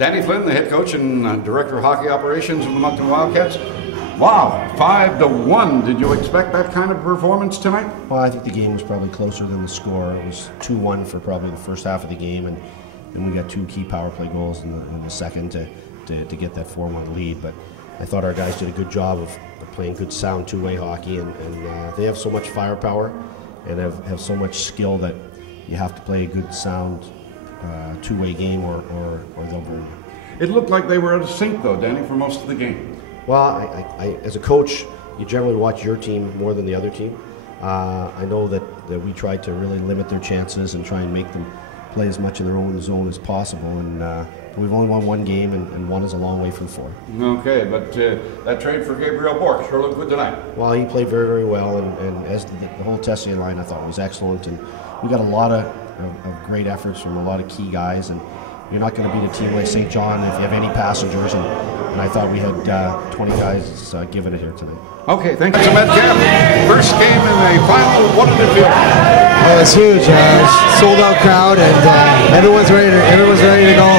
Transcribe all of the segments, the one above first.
Danny Flynn, the head coach and director of hockey operations of the Moncton Wildcats. Wow, 5-1. Did you expect that kind of performance tonight? Well, I think the game was probably closer than the score. It was 2-1 for probably the first half of the game, and we got 2 key power play goals in the second to get that 4-1 lead. But I thought our guys did a good job of playing good, sound two-way hockey, and they have so much firepower and have so much skill that you have to play a good, sound two-way game or they'll burn you. It looked like they were out of sync, though, Danny, for most of the game. Well, I as a coach, you generally watch your team more than the other team. I know that we tried to really limit their chances and try and make them play as much in their own zone as possible. And we've only won 1 game, and 1 is a long way from 4. Okay, but that trade for Gabriel Bourque sure looked good tonight. Well, he played very, very well, and as the whole Tessier line, I thought was excellent. And we got a lot of great efforts from a lot of key guys. And you're not going to beat a team like St. John if you have any passengers. And I thought we had 20 guys giving it here tonight. Okay, thank you, Metcalf. First game in the final. What did it feel? Oh, it's huge. Sold out crowd, and everyone's ready to go.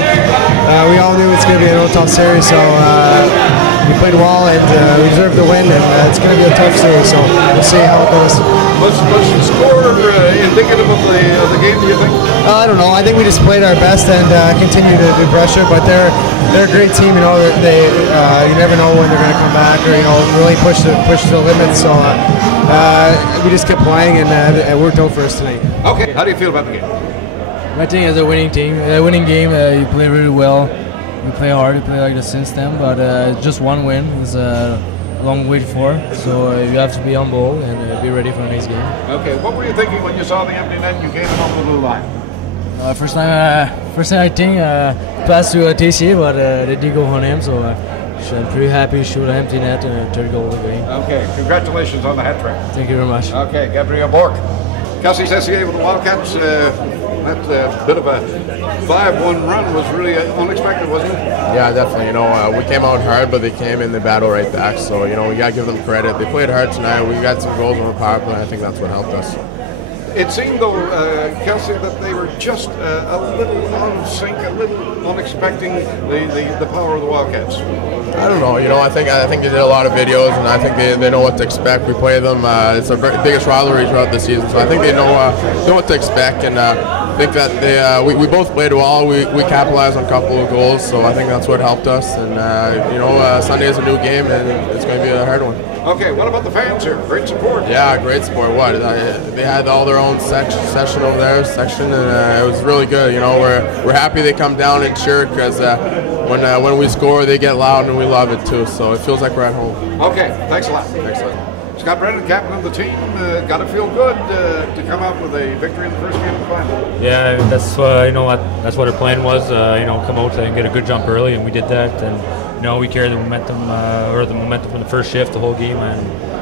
We all knew it's going to be a real tough series, so we played well and we deserved the win, and it's going to be a tough series. So we'll see how it goes. Was the score indicative of the game? Do you think? I don't know. I think we just played our best and continued to do pressure. But they're a great team. You know, you never know when they're going to come back or really push to the limits. So we just kept playing and it worked out for us tonight. Okay, how do you feel about the game? I think as a winning team, winning game, you play really well. We play hard. We play like the since then, but just 1 win is a long wait for. So you have to be humble and be ready for the next game. Okay, what were you thinking when you saw the empty net and you came in over the blue line? First time I think passed to Tessier, but they did go on him. So I'm pretty happy to shoot an empty net and 3rd goal of the game. Okay, congratulations on the hat trick. Thank you very much. Okay, Gabriel Bourque. Kelsey Tessier with the Wildcats. That bit of a 5-1 run was really unexpected, wasn't it? Yeah, definitely. You know, we came out hard, but they came in the battle right back. So, you know, we got to give them credit. They played hard tonight. We got some goals on the power play. I think that's what helped us. It seemed, though, Kelsey, that they were just a little out of sync, a little unexpecting the power of the Wildcats. I don't know. You know, I think they did a lot of videos, and I think they know what to expect. We play them. It's our biggest rivalry throughout the season, so I think they know what to expect. And I think that we both played well. We capitalized on a couple of goals, so I think that's what helped us. And you know, Sunday is a new game, and it's going to be a hard one. Okay, what about the fans here? Great support. Yeah, great support. They had all their own section over there, and it was really good. You know, we're happy they come down and cheer because when we score, they get loud and we love it too. So it feels like we're at home. Okay, thanks a lot. Excellent. Scott Brennan, captain of the team, got to feel good to come out with a victory in the first game of the final. Yeah, that's you know what that's what our plan was. You know, come out and get a good jump early, and we did that. And you know, we carried the momentum from the first shift the whole game, and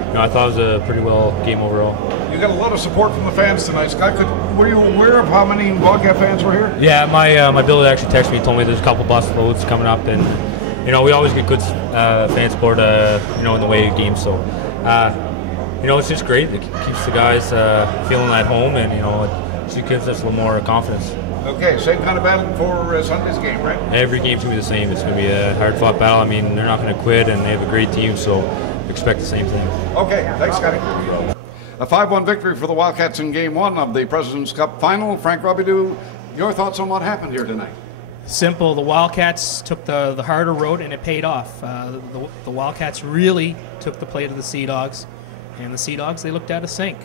you know, I thought it was a pretty well game overall. You got a lot of support from the fans tonight, Scott. Were you aware of how many Wildcat fans were here? Yeah, my builder actually texted me, told me there's a couple bus loads coming up, and you know, we always get good fan support, you know, in the way of games. So. You know, it's just great. It keeps the guys feeling at home, and you know, it gives us a little more confidence. Okay, same kind of battle for Sunday's game, right? Every game's going to be the same. It's going to be a hard-fought battle. I mean, they're not going to quit, and they have a great team, so expect the same thing. Okay, thanks, Scotty. A 5-1 victory for the Wildcats in Game 1 of the President's Cup Final. Frank Robidoux, your thoughts on what happened here tonight? Simple. The Wildcats took the harder road, and it paid off. The Wildcats really took the play to the Sea Dogs. And the Sea Dogs, they looked out of sync.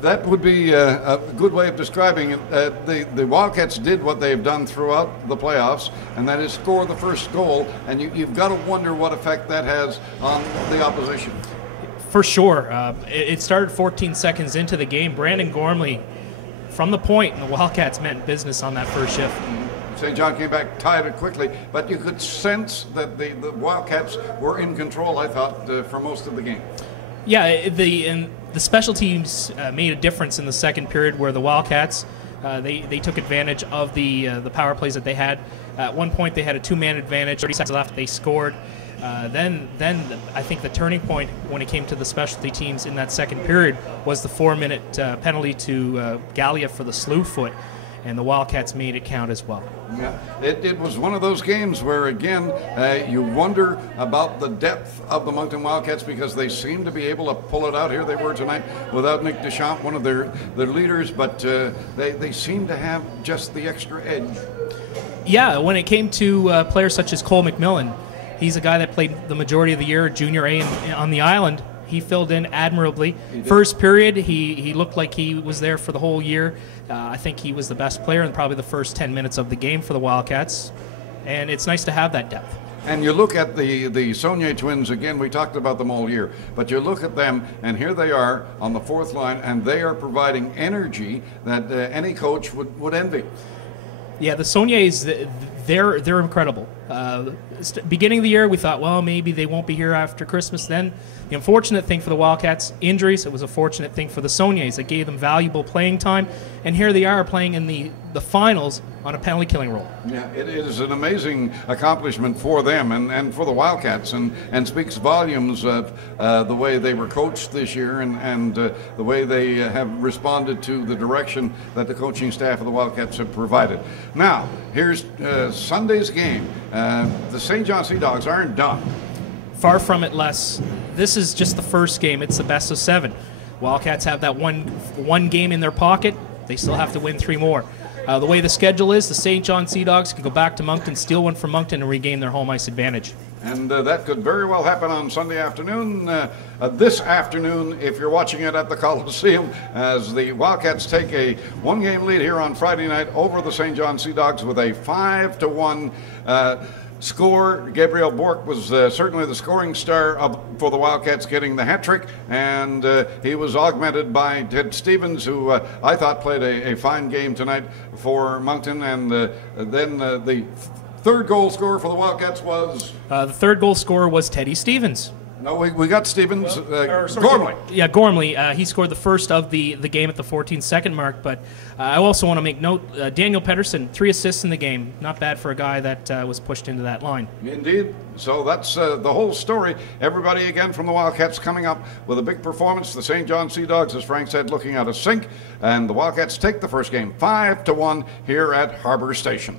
That would be a good way of describing it. The Wildcats did what they've done throughout the playoffs, and that is score the first goal, and you've got to wonder what effect that has on the opposition. For sure. It started 14 seconds into the game. Brandon Gormley, from the point, and the Wildcats meant business on that first shift. St. John came back, tied it quickly, but you could sense that the Wildcats were in control, I thought, for most of the game. Yeah, the special teams made a difference in the second period, where the Wildcats they took advantage of the power plays that they had. At one point, they had a 2-man advantage. 30 seconds left, they scored. Then I think the turning point when it came to the specialty teams in that second period was the 4-minute penalty to Gallia for the slew foot. and the Wildcats made it count as well. Yeah, it was one of those games where, again, you wonder about the depth of the Moncton Wildcats because they seem to be able to pull it out. Here they were tonight without Nick Deschamps, one of their leaders, but they seem to have just the extra edge. Yeah, when it came to players such as Cole McMillan, he's a guy that played the majority of the year at Junior A on the island. He filled in admirably. First period, he looked like he was there for the whole year. I think he was the best player in probably the first 10 minutes of the game for the Wildcats, and it's nice to have that depth. And you look at the Saulnier twins, again, we talked about them all year, but you look at them, and here they are on the fourth line, and they are providing energy that any coach would envy. Yeah, the Saulniers, they're incredible. Beginning of the year, we thought, well, maybe they won't be here after Christmas. Then the unfortunate thing for the Wildcats, injuries. It was a fortunate thing for the Saulniers. It gave them valuable playing time, and here they are playing in the finals on a penalty killing role. Yeah, it is an amazing accomplishment for them and for the Wildcats, and speaks volumes of the way they were coached this year and the way they have responded to the direction that the coaching staff of the Wildcats have provided. Now, here's Sunday's game. The St. John Sea Dogs aren't done. Far from it, Les. This is just the first game. It's the best of 7. Wildcats have that one game in their pocket. They still have to win 3 more. The way the schedule is, the St. John Sea Dogs can go back to Moncton, steal one from Moncton, and regain their home ice advantage. And that could very well happen on Sunday afternoon. This afternoon, if you're watching it at the Coliseum, as the Wildcats take a 1-game lead here on Friday night over the St. John Sea Dogs with a 5-1 score. Gabriel Bourque was certainly the scoring star for the Wildcats, getting the hat trick, and he was augmented by Ted Stevens, who I thought played a fine game tonight for Moncton. And then the third goal scorer for the Wildcats was? The third goal scorer was Teddy Stevens. No, we got Stevens. Gormley. Yeah, Gormley. He scored the first of the game at the 14-second mark. But I also want to make note, Daniel Pedersen, 3 assists in the game. Not bad for a guy that was pushed into that line. Indeed. So that's the whole story. Everybody again from the Wildcats coming up with a big performance. The St. John Sea Dogs, as Frank said, looking at a sink. And the Wildcats take the first game 5-1 here at Harbour Station.